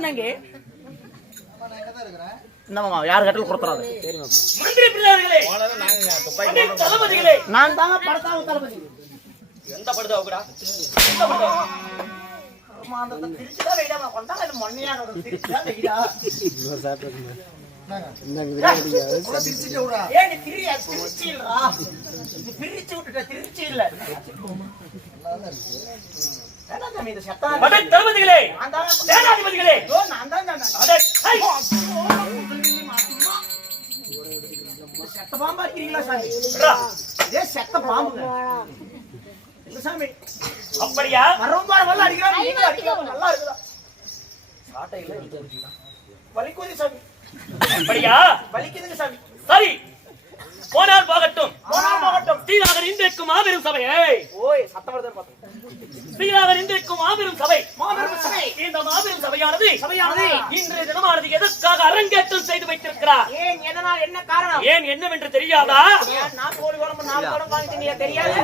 சொன்னீங்க யாரு கட்டல் கொடுத்துறாரு நான் தாங்க படத்தாவு தளபதி எந்த படுதாவுக்குடா திருச்சிதான் வெயிடாமா கொண்டாங்க மண்ணியாக திருச்சிதான் வெயிடா பிரிச்சு விட்டுட்ட திருச்சி இல்ல தளபதிகளே சேனாதிபதிகளே செத்த பாம்பா இருக்கீங்களா சாமி செத்த பாம்புங்க சாமி அப்படியா ரொம்ப அடிக்கிறாங்க நல்லா இருக்குதா வலிக்குது சாமி அப்படியா வலிக்குதுங்க சாமி சரி போனால் போகட்டும் ஸ்ரீநாதர் இன்றைக்கும் மாபெரும் சபை ஓய் சத்தவர்தன் பார்த்தோம் ஸ்ரீநாதர் இன்றைக்கும் மாபெரும் சபை இந்த மாபெரும் சபையானது இன்றைய தினமானது எதற்காக அரங்கேற்றம் செய்து வைத்திருக்கிறார் ஏன் எதனால் என்ன காரணம் ஏன் என்னவென்று தெரியாதா நான் கோடி உடம்பு 4 உடம்பு வாங்கி தின்னியா தெரியாது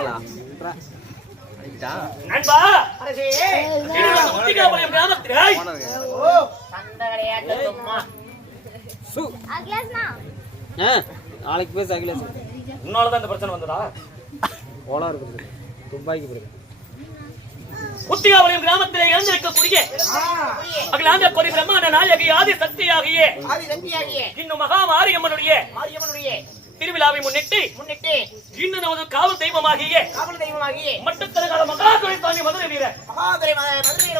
நண்பா அரசே இது முத்திகாபுரம் கிராமத்தில் ஓ சந்தகரையாட்ட சும்மா சு அகிலேஷ்னா நாளைக்கு பேச அகிலேஷ் உன்னால தான் இந்த பிரச்சனை வந்ததா ஓலா இருக்குது துபாய்க்கு போறேன் முத்திகாபுரம் கிராமத்திலே எழுந்திருக்கக்கூடிய அகிலாண்ட கோடி பிரம்மாண்ட நாயகி ஆதி சக்தியாகிய இன்னும் மகா மாரியம்மனுடைய திருவிழாவை முன்னிட்டு இன்னும் நமது காவல் தெய்வமாகிய மட்டத்தரகால மகாதுரை சுவாமி மதுரை வீர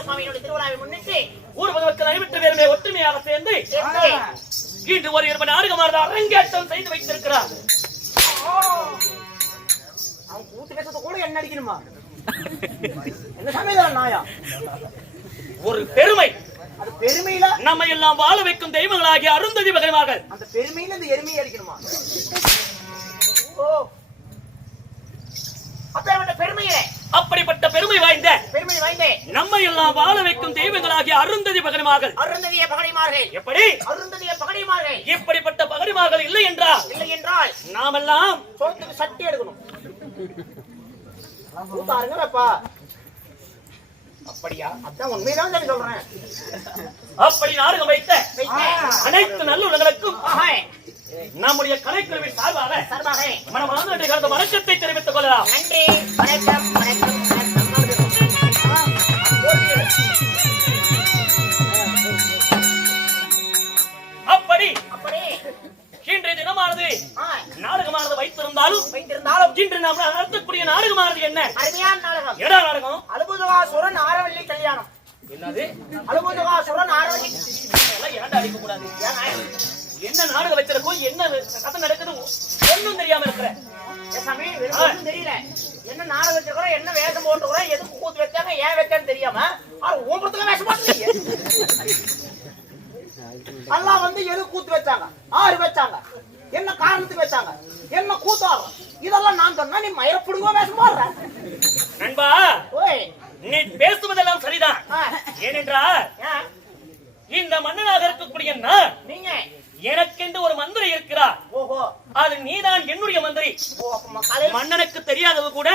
சுவாமியுடைய திருவிழாவை முன்னிட்டு ஊர் பொதுமக்கள் அனைவற்ற பேருமே ஒற்றுமையாக சேர்ந்து இன்று ஒரு 2 நாடகமானது அரங்கேற்றம் செய்து வைத்திருக்கிறார். அவன் கூத்து பேசத்தை கூட என்ன அடிக்கணுமா என்ன சமயம் நாயா ஒரு பெருமை அது பெருமையில நம்ம எல்லாம் வாழ வைக்கும் தெய்வங்களாகிய அருந்ததி பகைமார்கள் அந்த பெருமையில இந்த எருமையை அடிக்கணுமா ஓ அப்படிப்பட்ட பெருமை வாய்ந்த நம்ம எல்லாம் வாழ வைக்கும் தெய்வங்களாகிய அருந்ததி பகடிமார்கள் எப்படி இப்படிப்பட்ட பகடிமார்கள் இல்லை என்றால் நாமெல்லாம் சோத்துக்கு சட்டி எடுக்கணும் பாருங்கப்பா அப்படியா அதான் உண்மைதான் சொல்றேன் அப்படி நாடகம் வைத்த அனைத்து நல்லுள்ளங்களுக்கும் நம்முடைய கலைக்குழுவின் சார்பாக மனமார்ந்த வணக்கத்தை தெரிவித்துக் கொள்ளலாம். நன்றி வணக்கம் அப்படி இன்றைய தினமானது நாடகமானது வைத்திருந்தாலும் இன்று நாம் நடத்தக்கூடிய நாடகமானது என்ன அருமையான நாடகம் எடா நாடகம் அலுபுதகாசுரன் ஆரவல்லி கல்யாணம் என்னது அலுபுதகாசுரன் ஆரவல்லி ஏன்டா அடிக்க கூடாது என்ன நாடகம் வச்சிருக்கோம் என்ன கதை நடக்குது ஒன்னும் தெரியாம இருக்கிற தெரியல என்ன நாடகம் வச்சிருக்கிறோம் என்ன வேஷம் போட்டுக்கிறோம் எதுக்கு கூத்து வச்சாங்க ஏன் வச்சான்னு தெரியாம ஒவ்வொருத்தர வேஷம் போட்டு எல்லாம் வந்து எது கூத்து வச்சாங்க ஆறு வச்சாங்க என்ன காரணத்துக்கு வச்சாங்க என்ன கூத்தாகும் இதெல்லாம் நான் சொன்னா நீ மயப்படுவோ வேஷம் போடுற நண்பா நீ பேசுவதெல்லாம் சரிதான் ஏனென்றால் இந்த மன்னனாக இருக்கக்கூடிய நீங்க எனக்கென்று ஒரு மந்திரி இருக்கிறார். ஓஹோ அது நீதான் என்னுடைய மந்திரி. மன்னனுக்கு தெரியாதது கூட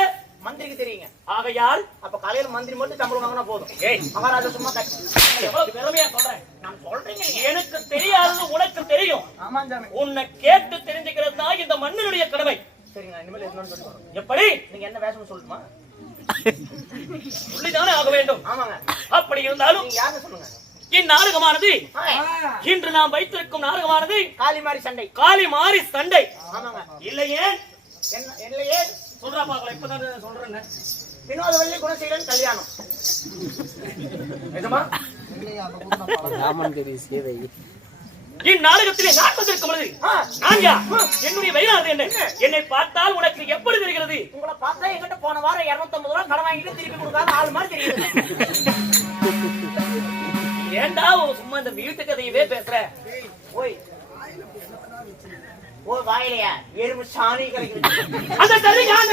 மந்திரிக்கு தெரியுங்க. ஆகையால் அப்ப காலையில மந்திரி மட்டும் சம்பளம் வாங்கினா போதும். மகாராஜா சும்மா எவ்வளவு பெருமையா சொல்றேன். நான் சொல்றீங்க எனக்கு தெரியாதது உனக்கு தெரியும். உன்னை கேட்டு தெரிஞ்சுக்கிறது தான் இந்த மன்னனுடைய கடமை. சரிங்க இனிமேல் எப்படி நீங்க என்ன வேஷம் சொல்லணுமா சொல்லிதானே ஆக வேண்டும். ஆமாங்க அப்படி இருந்தாலும் யாருன்னு சொல்லுங்க. இந்நாடகமானது இன்று நாம் வைத்திருக்கும் நாடகமானது காளி மாறி சண்டை இல்லையே சொல்றா பாக்கல இப்பதான் சொல்றேன் வினோதவல்லி குணசீலன் கல்யாணம் இந்நாடகத்திலே நான் வந்திருக்கும் பொழுது என்னுடைய வயது என்ன என்னை பார்த்தால் உனக்கு எப்படி தெரிகிறது உங்களை பார்த்தா என்கிட்ட போன வாரம் 250 ரூபாய் கடன் வாங்கிட்டு திருப்பி கொடுக்காத ஆள் மாதிரி தெரியுது ஏண்டா சும்மா இந்த வீட்டு கதையவே பேசுற ஓய் ஓ வாயிலையா எறும்பு சாணி கிடைக்குது அந்த சரியான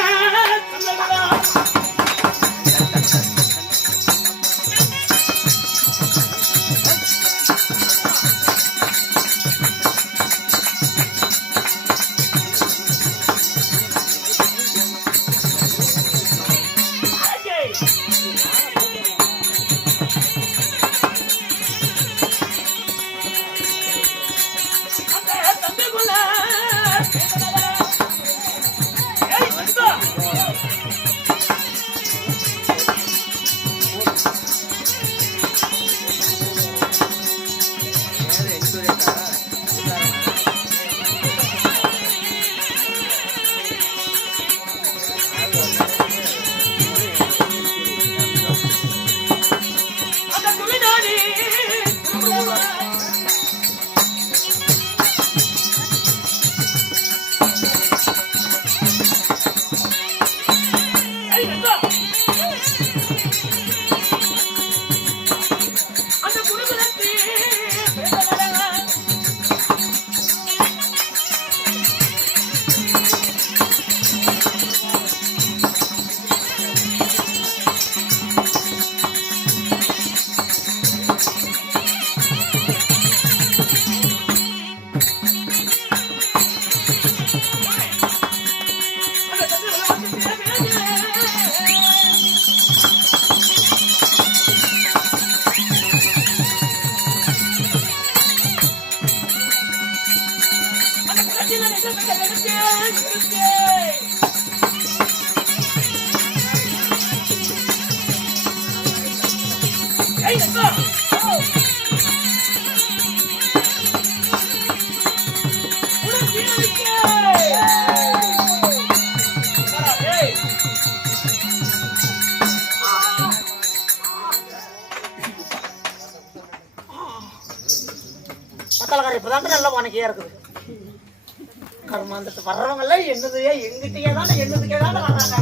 மத்தலக்கார இப்பதாங்க நல்ல உனக்கே இருக்குது. கர்மாந்தத்து வர்றவங்க எல்லாம் என்னதையே எங்கிட்டே தானே வர்றாங்க.